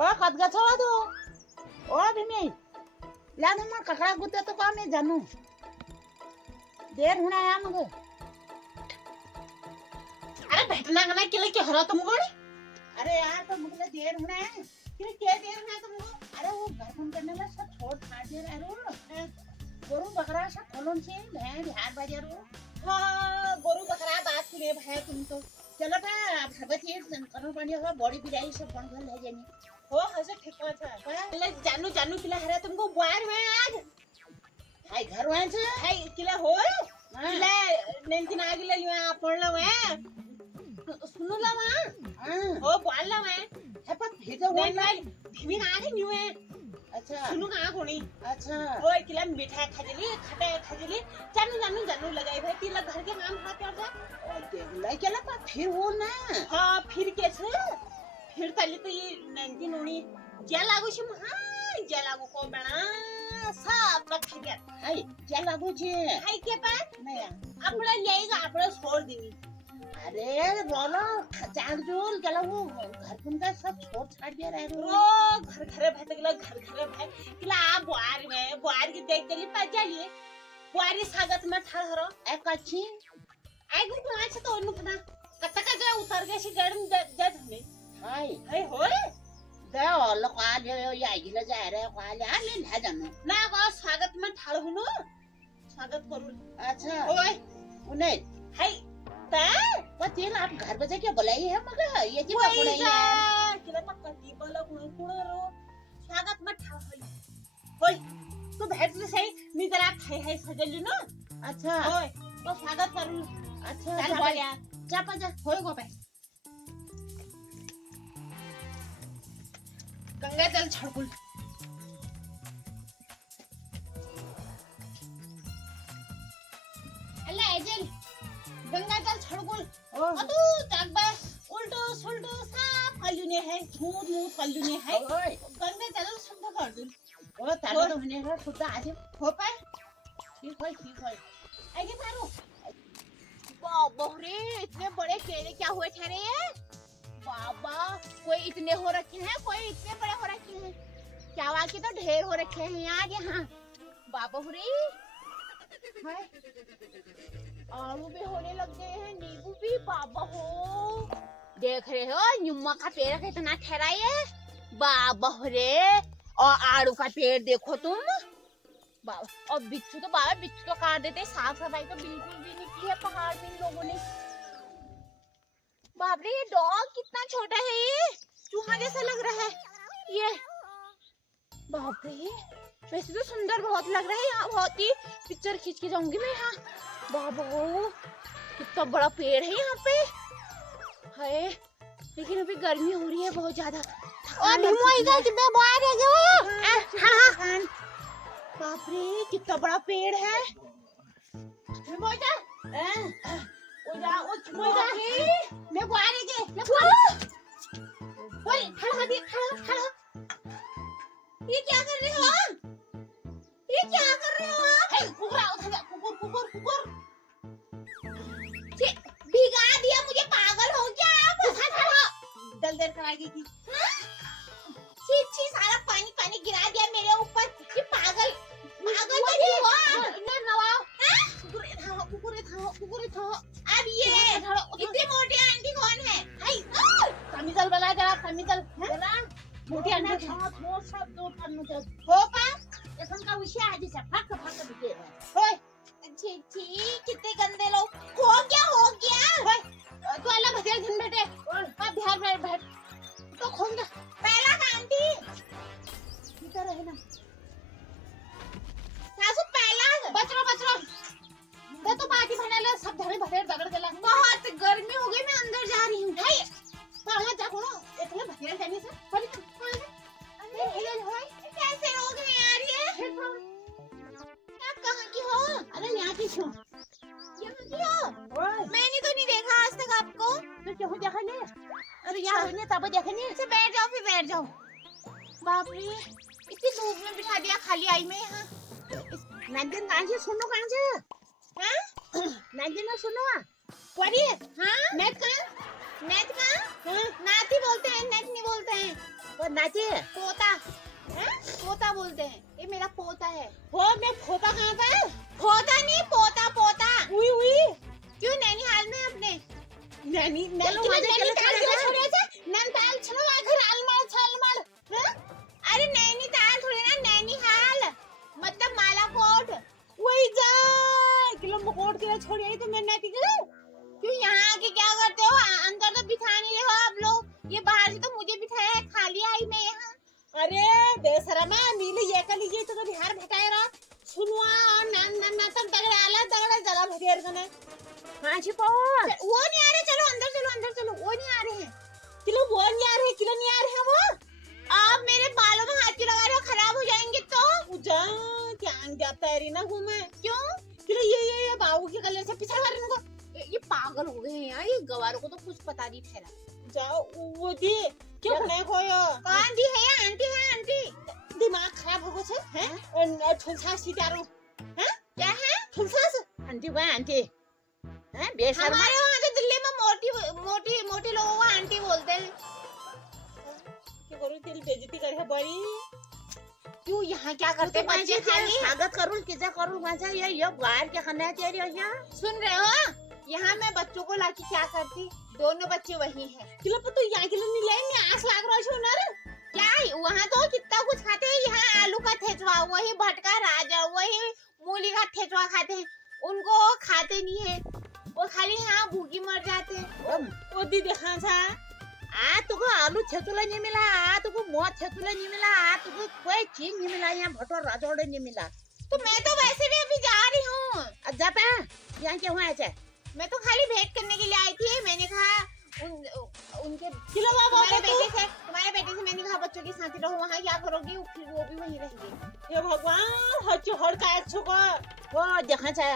ओ कदगा छोड़ा दो ओ भीमी ला दो मर ककड़ा गुते तो काम नहीं जानू देर होना है मगे अरे बैठना करना के लिए क्या हो रहा तुमको? अरे यार तो मुझे देर होना है फिर क्या देर होना है तुमको अरे वो घर फोन करने में सब छोड़ छाड़ दे रहे रो गोरू बकरा सब खोलन से भैंस हार बाजे रो हाँ गोरू बकरा बात करे भाई तुम तो चलो बे भगवती करो पानी हो बॉडी बिराई सब बन गल है जानी हो हसे ठीक बात है ले जानू जानू किला हरे तुमको बाहर में आज हाय घर वाले से हाय किला हो किला नेंतिन आगे ले लिया पढ़ला मैं सुनो ला मां हो बोल ला मैं है पर भेजो वो नहीं नहीं धीमी आगे न्यू है अच्छा सुनो कहां कोनी अच्छा ओए किला मिठाई खाजली खटाई खाजली जानू जानू जानू लगाई भाई तिला घर के काम खा कर जा लाई केला पर फिर वो ना हां फिर कैसे फिर तली तो ये नंदी नोनी क्या लागू छी हां क्या लागू को बना सब मत खा हाय क्या लागू छे हाय के पास नहीं आपड़ा लेगा आपड़ा छोड़ देनी अरे बोलो चार जोल केला वो घर पुन का सब छोड़ छाड़ दिया रहे ओ घर घरे भाई तकला घर घरे भाई किला आप बुआर की देख चली पा चलिए बुआरी स्वागत में ठहरो एक अच्छी आई गुड माछ तो ओनु पता कत्ता का जो उतर गए सी गरम जज में हाय हाय होय दे ओलो काल ये आइला जा रहे काल आ ले ला जानो ना को स्वागत में ठाड़ हुनु स्वागत करू अच्छा ओए उन्हें हाय ता पतिल आप घर बजे क्या बुलाई है मगर ये जी कोई बुलाई है किला पक्का ती बोला कुण रो स्वागत में ठाड़ होय होय तू भेट ले सही मी जरा खाई है सजलू ना अच्छा होय तो स्वागत करू अच्छा चल बोलिया जा पा जा होय गो पे गंगा जल छड़कुल अल्लाह एजल गंगा जल छड़कुल अतु ताकबा उल्टो सुल्टो सब कल्युने है झूठ मूठ कल्युने है ओए गंगा जल शुद्ध कर दूं ओ तालो तो होने है खुदा आज हो पाए ठीक है आगे मारो बाबा रे इतने बड़े केले क्या हुए थे रे बाबा कोई इतने हो रखे हैं कोई इतने बड़े हो रखे हैं क्या वाकई तो ढेर हो रखे हैं यार यहाँ बाबा रे हाय आलू भी होने लग गए हैं नींबू भी बाबा हो देख रहे हो निम्मा का पेड़ कितना ठहरा है बाबा रे और आड़ू का पेड़ देखो तुम बाबा और बिच्छू तो काट देते साफ सफाई तो बिल्कुल भी नहीं की है पहाड़ में इन लोगों ने बाप रे ये डॉग कितना छोटा है ये चूहा जैसा लग रहा है ये बाप रे वैसे तो सुंदर बहुत लग रहा है यहाँ बहुत ही पिक्चर खींच के जाऊंगी मैं यहाँ बाबा कितना बड़ा पेड़ है यहाँ पे है लेकिन अभी गर्मी हो रही है बहुत ज्यादा बाप रे कितना बड़ा पेड़ है मैं बुआरे के ओए खड़ा ये क्या कर रहे हो हे कुकुर कुकुर भिगा दिया मुझे पागल हो क्या आप दल दर कराएगी की छी सारा पानी गिरा दिया मेरे ऊपर ये पागल बनी हो ना नवाओ कुकुर था अब ये इतनी मोटी आंटी कौन है हाय समीजल बना जरा समीजल जरा मोटी आंटी वो सब दो करने के हो पा এখন का विषय आज से फक दिखे ओए छी कितने गंदे लोग हो गया ओए तो अल्लाह भजन धन बैठे अब बिहार में बैठ तो खोंगा पहला का आंटी इधर है ना सासू पहला बचरो तो पार्टी बनाले सब धरे भरे दगड़ देला बहुत गर्मी हो गई मैं अंदर जा रही हूं भाई पाला जा कोनो एकले भरे जाने से अरे हेलो होय कैसे लोग हैं यार ये आप कहां की हो अरे यहाँ की हो मैंने तो नहीं देखा आज तक आपको तो क्यों देखा नहीं अरे यहाँ नहीं तब देखा नहीं अच्छा बैठ जाओ बाप रे इतनी धूप में बिठा दिया खाली आई में यहाँ नागिन कहाँ से सुनो कहाँ से हाँ नागिन ना सुनो पढ़ी हाँ नेट कहाँ नाती बोलते हैं नेट नहीं बोलते हैं वो नाती पोता, पोता बोलते हैं, ये मेरा पोता है। हो मैं फोता कहाँ था? पोता नहीं, पोता पोता। उई उई क्यों नैनीहाल में अपने? नैनी चलो वहाँ से नैनीताल क्यों छोड़े थे? नैनीताल चलो वहाँ घर आलमाल छालमाल। अरे नैनीताल थोड़ी ना, नैनीहाल मतलब मालाकोट। वही जा किलो मकोट के छोड़ आई तो मैं नाती के क्यों यहाँ आके क्या करते हो? अंदर तो बिठा नहीं रहे हो आप लोग, ये बाहर से तो मुझे बिठाया है, खाली आई मैं यहाँ। अरे बेशरमा मिले ये कर लीजिए तो बिहार भेटाए रहा सुनवा और ना तक दगड़ा आला दगड़ा जला भेटेर कने हां छी पाओ वो नहीं आ रहे, चलो अंदर चलो, अंदर चलो। वो नहीं आ रहे हैं किलो वो नहीं आ रहे, किलो नहीं आ रहे हैं वो। आप मेरे बालों में हाथ क्यों लगा रहे हो? खराब हो जाएंगे तो। उजा क्या जाता है ना घूमे क्यों? किलो ये बाबू के गले से पीछे कर इनको। ये पागल हो गए हैं यार, ये गवारों को तो कुछ पता नहीं ठहरा। जाओ वो दी क्यों नहीं कोयो कौन दी है? आंटी है, आंटी। दिमाग खराब हो गए हैं और ठुलसा सीतारू हैं क्या है? ठुलसा आंटी वा आंटी हैं बेशर्मा। हमारे वहाँ तो दिल्ली में मोटी लोगों को आंटी बोलते हैं। क्या करूं तेरी बेइज्जती करे बड़ी। क्यों यहाँ क्या करते बच्चे खाली? स्वागत करूं किजा करूं वहां से ये बाहर के खाना तेरी यहाँ सुन रहे हो? यहाँ मैं बच्चों को लाके क्या करती? दोनों बच्चे वही हैं। किलो तो यहाँ किलो नहीं लाए मैं आस लाग रहा हूँ ना रे। क्या वहाँ तो कितना कुछ खाते हैं, यहाँ आलू का ठेचवा, वही भटका राजा, वही मूली का ठेचवा खाते हैं। उनको खाते नहीं है, वो खाली यहाँ भूखी मर जाते हैं। वो दीदी खान सा आ तुको आलू ठेचुला नहीं मिला, आ तुको मौत ठेचुला नहीं मिला, आ तुको कोई चीज नहीं मिला, यहाँ भटोर राजोड़े नहीं मिला। तो मैं तो वैसे भी अभी जा रही हूँ। जा पा यहाँ क्या हुआ ऐसे? मैं तो खाली भेंट करने के लिए आई थी। मैंने कहा उनके किलो तुम्हारे बेटे से मैंने कहा बच्चों के साथ रहो, वहाँ क्या करोगी? फिर वो भी वहीं रहेंगे। हे भगवान हच्चो हड़ का एक छुको वो देखा जा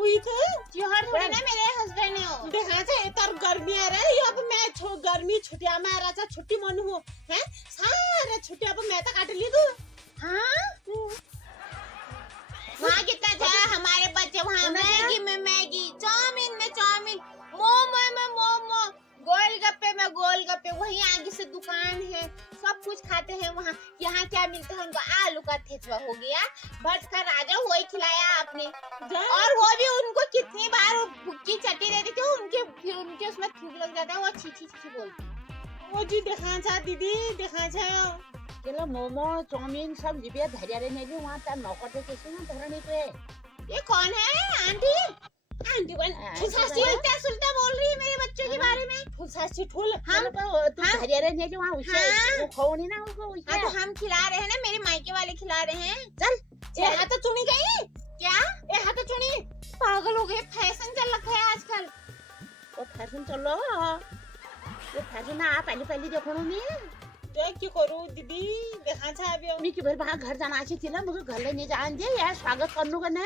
उई थे त्योहार थोड़ी ना मेरे हस्बैंड है वो। देखा जा इतर गर्मी आ रहा है अब मैं गर्मी छुट्टियां में आ रहा था, छुट्टी मन हो हैं सारे छुट्टियां अब मैं तो काट ली तू। हाँ वहाँ कितना अच्छा हमारे बच्चे, वहाँ मैगी में मैगी, चाउमीन में चाउमीन, मोमो में मोमो, गोलगप्पे में गोलगप्पे, वही आगे से दुकान है, सब कुछ खाते हैं वहाँ। यहाँ क्या मिलता है उनको? आलू का ठेचवा हो गया, भटका राजा वही खिलाया आपने। और वो भी उनको कितनी बार वो भुक्की चटी देती थी, फिर उनके उसमें थूक लग जाता है, वो छी छी छी बोलती। वो जी देखा जा दीदी देखा जा किलो मोमो चाउमीन सब जिबिया धरिया रे नहीं वहाँ ता नौकटे कैसे ना धरने पे। ये कौन है? आंटी आंटी बन फुसासी उल्टा सुल्टा बोल रही है मेरे बच्चों के बारे में। फुसासी ठुल हम तू धरिया रे नहीं वहाँ उसे वो खोनी ना उसको उसे। तो हम खिला रहे हैं ना, मेरे मायके वाले खिला रहे हैं। चल ये हाथ चुनी गई क्या? ये हाथ चुनी पागल हो गए, फैशन चल रखा है आजकल। वो फैशन चलो ये फैशन ना पहले पहले देखो नहीं देख क्यों करूं दीदी देखा था अभी मैं कि भाई बाहर घर जाना चाहिए थी मुझे घर ले नहीं जान दे यार स्वागत करने का ना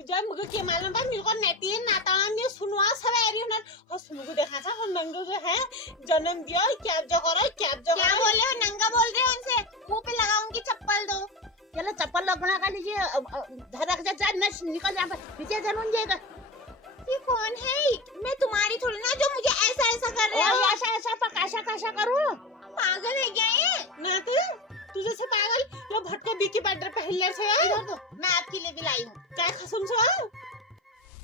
उजा मुझे के मालूम बा मेरे को नेटी नाता ने सुनवा सब आ रही है ना और सुनो को देखा था हम नंगे जो है जन्म दिया क्या जो करो क्या बोल रहे हो? नंगा बोल रहे हो? उनसे मुंह पे लगाऊंगी चप्पल दो। चलो चप्पल लगना का लीजिए धड़क जा न निकल जा पीछे जरूर जाएगा। ये कौन है? मैं तुम्हारी थोड़ी ना जो मुझे ऐसा ऐसा कर रहे हो। ऐसा ऐसा पकाशा काशा करो। पागल है क्या ये? ना तू जैसे पागल वो भटको बीकी बैटर पहले से इधर तो मैं आपके लिए भी लाई हूँ। क्या खसम से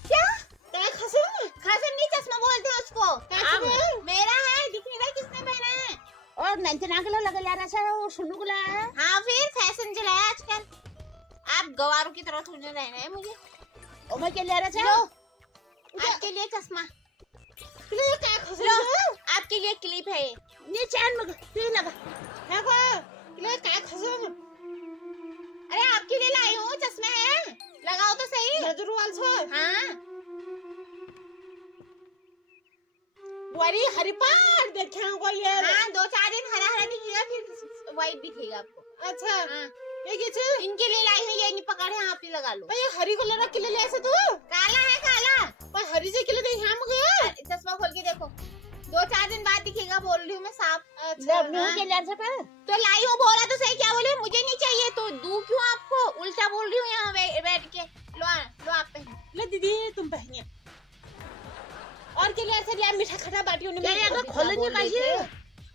क्या खसम नहीं, चश्मा बोलते हैं उसको। मेरा है, दिख नहीं रहा किसने पहना है। और नंचना के लिए लगा जा रहा है वो सुनू को लाया। हाँ फिर फैशन चलाया आजकल। आप गवारों की तरह थोड़ी रहना है मुझे। ओ मैं क्या ले रहा है? आपके लिए चश्मा, लो आपके लिए क्लिप है। नीचे आन मग तू लगा है को ले का खसम। अरे आपके लिए लाई हूँ, चश्मा है, लगाओ तो सही। नजर वाल छो। हाँ बुआरी हरिपार देखा को ये। हाँ 2-4 दिन हरा हरा दिखेगा, फिर व्हाइट दिखेगा आपको। अच्छा हाँ ये किस इनके लिए लाई है, ये नहीं पकड़े हैं, आप ही लगा लो। भाई हरी को लेना के लिए ऐसे तू काला है काला, पर हरी से के लिए नहीं हम गया। चश्मा खोल के देखो, 2-4 दिन बाद दिखेगा, बोल रही हूँ मैं साफ। अच्छा मुंह के लिए से तो लाई हूँ, बोला तो सही, क्या बोले? मुझे नहीं चाहिए तो दूं क्यों आपको? उल्टा बोल रही हूँ यहाँ बैठ के। लो आप पहनो। ले दीदी तुम पहनिए और के लिए ऐसे लिया मीठा खट्टा बाटियों ने मैं खोलने चाहिए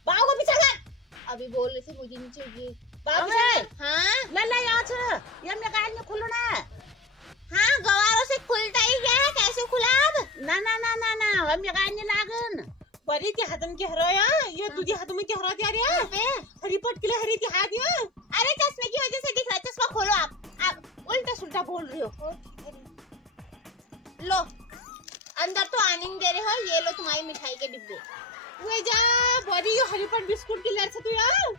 बाहों को पीछे कर। अभी बोल रहे थे मुझे नहीं चाहिए। अबे हाँ लल्ला यहाँ छ ये मैं गाल में खुलना हाँ गवारों से खुलता ही क्या है, कैसे खुला अब? ना ना ना ना ना हम ये गाल में लागन बरी ती हातम के हराया ये तुझे हाथ में क्या हरा दिया रे अबे हरी पट के लिए हरी ती हाथ या अरे चश्मे की वजह से दिख रहा है, चश्मा खोलो आप उल्टा सुल्टा बोल रही हो। लो अंदर तो आने नहीं दे रहे हो, ये लो तुम्हारी मिठाई के डिब्बे। वे जा बरी ये हरी पट बिस्कुट की लड़ से तू यार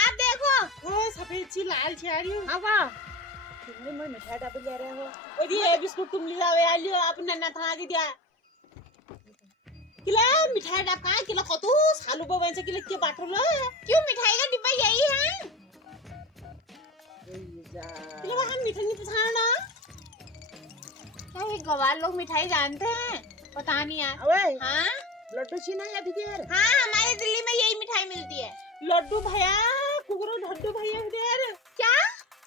आप देखो वो सफेद सी लाल छी आ रही हो हाँ वाह तुमने मैं मिठाई डब्बे ले रहे हो और ये बिस्कुट तुम ले जावे आ लियो आप नन्ना था के दिया किला मिठाई डा का किला कतु सालू बबन से किला के बाटो लो क्यों मिठाई का डिब्बा यही है? किला वहां मिठाई नहीं पछाना क्या ये गवार लोग मिठाई जानते हैं? पता नहीं यार। अबे हाँ लड्डू छीना है अभी देर हाँ हमारे दिल्ली में यही मिठाई मिलती है। लड्डू भैया कुकुरो ढड्डू भैया देर क्या?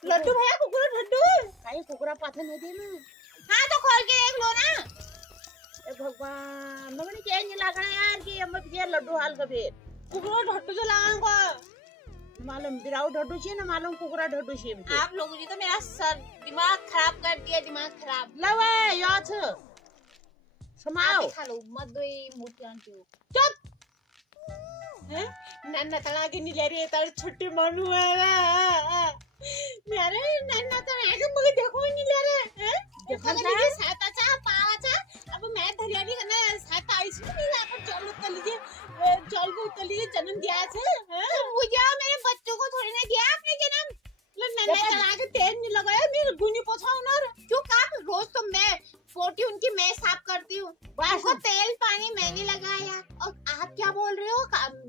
लड्डू भैया कुकुरो ढड्डू काई कुकरा पाथन है देना हाँ तो खोल के देख लो ना। ए भगवान मगनी क्या नहीं लागना यार कि हम ये लड्डू हाल का फिर कुकुरो ढड्डू जो लांगा मालूम बिराऊ ढड्डू छी ना मालूम कुकरा ढड्डू छी आप लोगों ने तो मेरा सर दिमाग खराब कर दिया, दिमाग खराब। लवे या छ समाओ आप ही खा लो मत दो ये मूर्ति आंटी हो। चुप हैं नन्ना तला के नहीं ले रही है तार छुट्टी मानू है मेरे नन्ना तो आगे मुझे देखो ही नहीं ले रहे हैं देखो ना साता चा पावा चा अब मैं धरियानी करना साता आई छी नहीं आप चल कर लीजिए चल को कर लीजिए जन्म दिया है हैं मुझे और मेरे बच्चों को थोड़ी ना दिया आपने जन्म। नन्ना तला के तेल नहीं लगाया मेरे गुनी पोछाओ ना क्यों आप रोज तो मैं फोटी उनकी मैं साफ करती हूँ, उनको तेल पानी मैंने लगाया और आप क्या बोल रहे हो?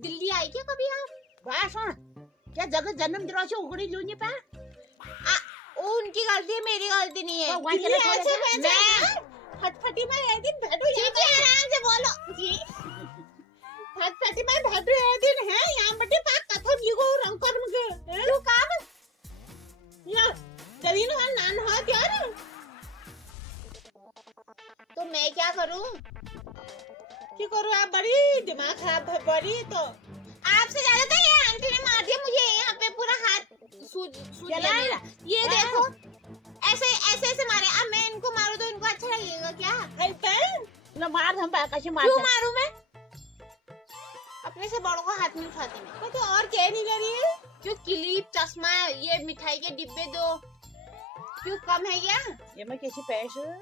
दिल्ली आई क्या कभी आप? भाषण क्या जगह जन्म दिरा से उगड़ी लूनी पा वो उनकी गलती है, मेरी गलती नहीं है। वहाँ चले थोड़े से मैं फटफटी में एक दिन बैठो जी आराम से बोलो जी। फटफटी में बैठो एक दिन है यहाँ बटे पाक कथम लिखो रंग कर मुझे तू काम या जमीन है नान हाथ यार तो मैं क्या करूँ? क्या करो आप बड़ी दिमाग खराब है बड़ी तो आपसे ज्यादा तो ये आंटी ने मार दिया मुझे, यहाँ पे पूरा हाथ सूज गया मेरा। ये देखो ऐसे ऐसे ऐसे मारे, अब मैं इनको मारूं तो इनको अच्छा लगेगा क्या? है पेन ना मार हम बा कैसे मार क्यों मारूं मैं? अपने से बड़ों को हाथ नहीं उठाती मैं। तो और क्या नहीं कर रही है क्यों क्लिप चश्मा ये मिठाई के डिब्बे दो, क्यों कम है क्या? ये मैं कैसे पैसे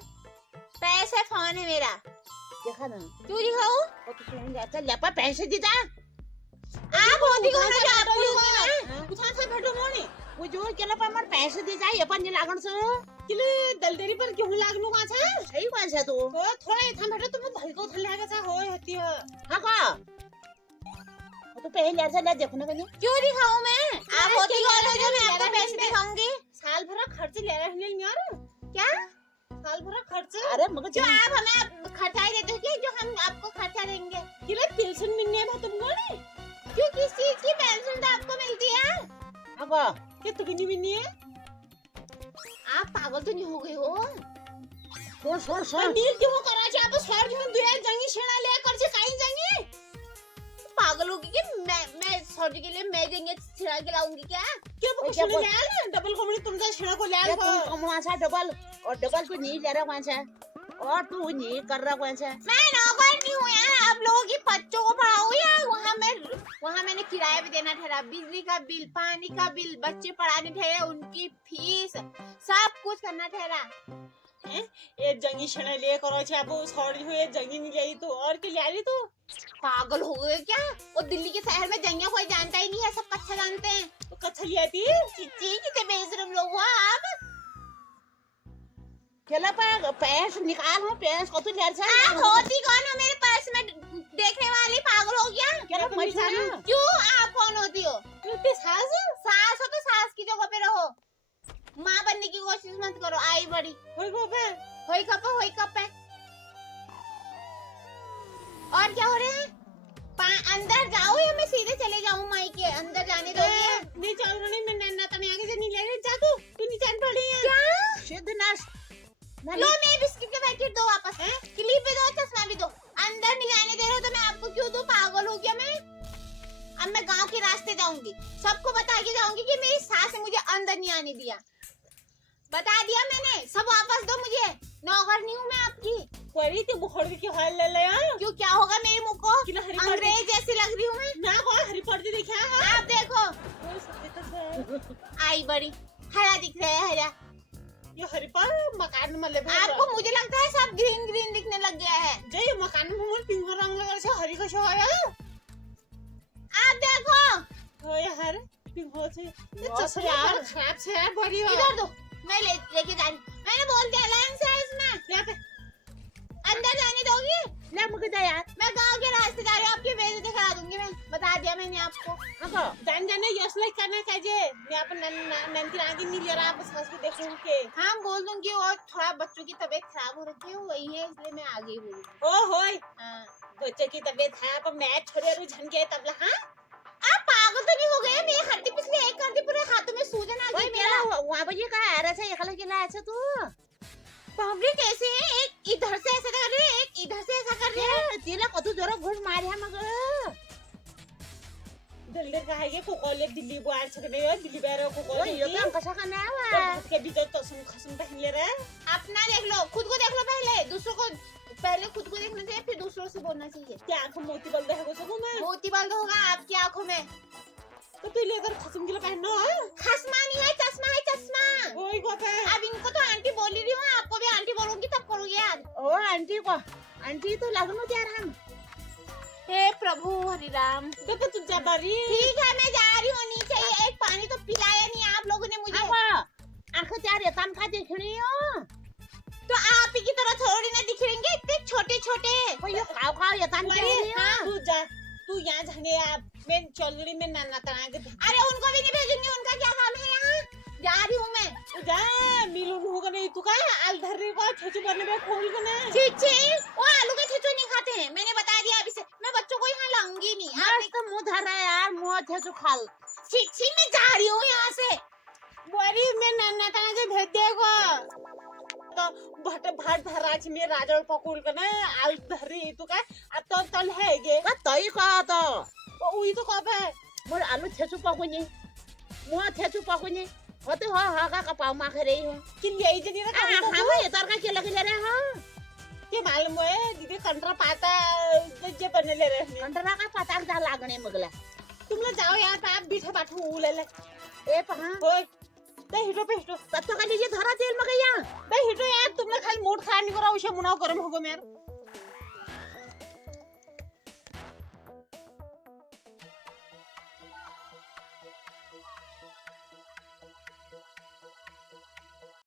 पैसे फोन है मेरा, देखा ना क्यों दिखाऊं? वो तो सुन जाता लेपा पैसे दीदा आप वो दिखाओ ना जो आपको दिखाना। कुछ था बैठो मोनी वो जो केला पर मार पैसे दी जाए अपन नहीं लागण से किले दलदरी पर क्यों लागनु का छा सही कौन से तू तो थोड़ा था बैठो तुम भाई को थले आगे सा हो हती है हाँ का वो तो पहले ऐसा ले देखो ना कहीं क्यों दिखाऊं मैं? आप वो दिखाओ ना जो मैं आपको पैसे दिखाऊंगी। साल भरा खर्च ले रहे हैं यार क्या साल भरा खर्च अरे मगर जो आप हमें खर्चा ही देते हो क्या, जो हम आपको खर्चा देंगे? किले पेंशन मिलने है तुमको नहीं क्यों किस चीज की पेंशन तो आपको मिलती है? हाँ का ये तो कितनी मिलनी है आप पागल तो नहीं हो गए हो? सुन सुन सुन नील क्यों करा छे आप सर जो दुए जंगी छेड़ा ले कर छे काई जाएंगे पागल होगी कि मैं सॉरी के लिए मैं देंगे छिड़ा के लाऊंगी क्या? क्यों कुछ ले ले डबल कमड़ी तुम जा छेड़ा को ले ये आओ तुम कौन सा डबल और डबल तू नहीं ले रहा कौन सा और तू नहीं कर रहा कौन सा मैं नौकर नहीं हूँ यार, आप लोगों की बच्चों को पढ़ाऊँ यार। वहाँ मैंने किराया भी देना ठहरा, बिजली का बिल, पानी का बिल, बच्चे पढ़ाने ठहरे, उनकी फीस सब कुछ करना ठहरा। ये जंगी छेड़ा ले करो छे आप सर जो ये जंगी नहीं गई तो और के ले आई तो पागल हो गए क्या? वो दिल्ली के शहर में जंगिया कोई जानता ही नहीं है, सब कच्चा जानते हैं। तो कच्चा ले आती चिच्ची कितने बेशरम लोग हो आप। केला पर पैसे निकाल हो पैसे को तू ले रहा आप होती कौन हो मेरे पर्स में देखने वाली? पागल हो गया? केला मछली क्यों आप कौन होती हो? क्योंकि सास सास हो तो सास की जगह पे रहो, माँ बनने की कोशिश मत करो। आई बड़ी होई को बे होई कप है। और क्या हो रहे हैं? अंदर जाओ या मैं सीधे चले जाऊँ माई के अंदर जाने दोगे? नहीं चल रही मैं नन्ना तने आगे से नहीं ले रही जा तू नहीं जान पड़ी है क्या? सिद्ध नाश लो मेरे बिस्किट के पैकेट दो वापस, क्लिप भी दो, चश्मा भी दो। अंदर नहीं जाने दे रहे हो तो मैं आपको क्यों दूं? पागल हो गया मैं? अब मैं गांव की रास्ते जाऊंगी, सबको बता के जाऊंगी कि मेरी सास ने मुझे अंदर नहीं आने दिया। बता दिया मैंने, सब वापस दो मुझे, नौकर नहीं हूँ मैं आपकी। कोरी ते बुखड़ के हाल ले ले यार क्यों, क्या होगा मेरे मुंह को? कि हरी अंग्रेज जैसी लग रही हूँ मैं। ना को हरी पर्दे देखा है आप देखो, वो सब तो है आई बड़ी हरा दिख रहा है, हरा। ये हरी पर मकान में ले आपको मुझे लगता है सब ग्रीन ग्रीन दिखने लग गया है। जे ये मकान में मोर पिंक रंग लगा छै हरी का छो आया आप देखो, हो यार पिंक हो छै चश्मा यार खराब छै यार बड़ी हो इधर दो, मैं लेके जा रही। मैंने बोल दिया लाइन से है इसमें। यहाँ पे अंदर जाने दोगी? ले मुझे दे यार। मैं गांव के रास्ते जा रही हूँ, आपकी बेइज्जती करा दूंगी मैं, बता दिया मैंने आपको। हाँ जान जाने यस लाइक करना काजे मैं अपन नंदी आगे नहीं ले रहा आप सास को देखूं के हाँ बोल दूंगी, और थोड़ा बच्चों की तबीयत खराब हो रखी है वही है, इसलिए मैं आगे बोलूंगी। ओ होय हाँ। बच्चे की तबीयत है पर मैं छोड़े रु झन के तबला हां आप पागल तो नहीं हो गए? मेरी हड्डी पिछले एक हड्डी पूरे हाथों में सूजन आ ओए गई केला मेरा। वहाँ पर ये कहा आ रहा है एकला केला अच्छा तू पब्लिक कैसे है, एक इधर से ऐसा कर रही है, एक इधर से ऐसा कर रही है। तिला कतू जोरा घुस मारिया मग जल्दी कहा ये को कॉलेज दिल्ली बुआर छकने हो दिल्ली बारे को ओए कॉलेज यो काम कसा करना है के भीतर तो सुन खसम पहन ले रहा है अपना देख लो, खुद को देख लो पहले, दूसरों को पहले खुद को देखना चाहिए, फिर दूसरों से बोलना चाहिए। क्या आंखों मोती बल दे को सकूं मैं मोती बाल तो होगा आपकी आंखों में। तो तू लेकर खसम के लिए पहनना है खसमा नहीं है, चश्मा है, चश्मा। वही को पे अब इनको तो आंटी बोल ही रही हूँ, आपको भी आंटी बोलूंगी तब करोगे याद। ओ आंटी को आंटी तो लगनो यार हम हे प्रभु हरि राम। देखो तू जा बारी ठीक है मैं जा रही हूँ नीचे, ये एक पानी तो पिलाया नहीं आप लोगों ने मुझे। आंख चार काम का देखनी हो तो आप ही की तरह थोड़ी ना दिखेंगे, इतने छोटे छोटे। कोई यो खाओ खाओ ये काम अरे देखनी हाँ हो तू जा तू यहाँ जाने आप मैं चौलड़ी में नाना तना के अरे उनको भी नहीं भेजूंगी, उनका क्या काम है यहाँ, जा रही हूँ मैं। तू जा मिलून होगा नहीं तू का आल धरने को छेचू करने में खोल के ना चीची, वो आलू के छिचू नहीं खाते हैं, मैंने बता दिया अभी से, मैं बच्चों को यहाँ लाऊंगी नहीं। आज तो मुंह धर रहा है यार मुंह अच्छे से खाल चीची मैं जा रही हूँ यहाँ से। बोरी में नाना तना के भेज देगा तो भट भट भराच में राजड़ पकुल के ना आल धरी तू का अब तो तल है गे तई का तो उही तो कब है मोर आलू छेचू पाकुनी मुंह छेचू पाकुनी होते हो हागा का पाव मा करे हो कि यही जनी ना खावा ये तरका के लगे ले रहे हो के मालूम है दीदी कंट्रा पाता जे बने ले रहे अंडरा का पता जा लागणे मगला तुम लोग जाओ यार पे आप बीठे बाठू ले ले ए पहा होय ते हिटो पे हिटो तत्तो का लीजिए धरा तेल मगैया ते हिटो यार तुम लोग खाली मूड खराब नहीं करो उसे मुनाव गरम होगो मेर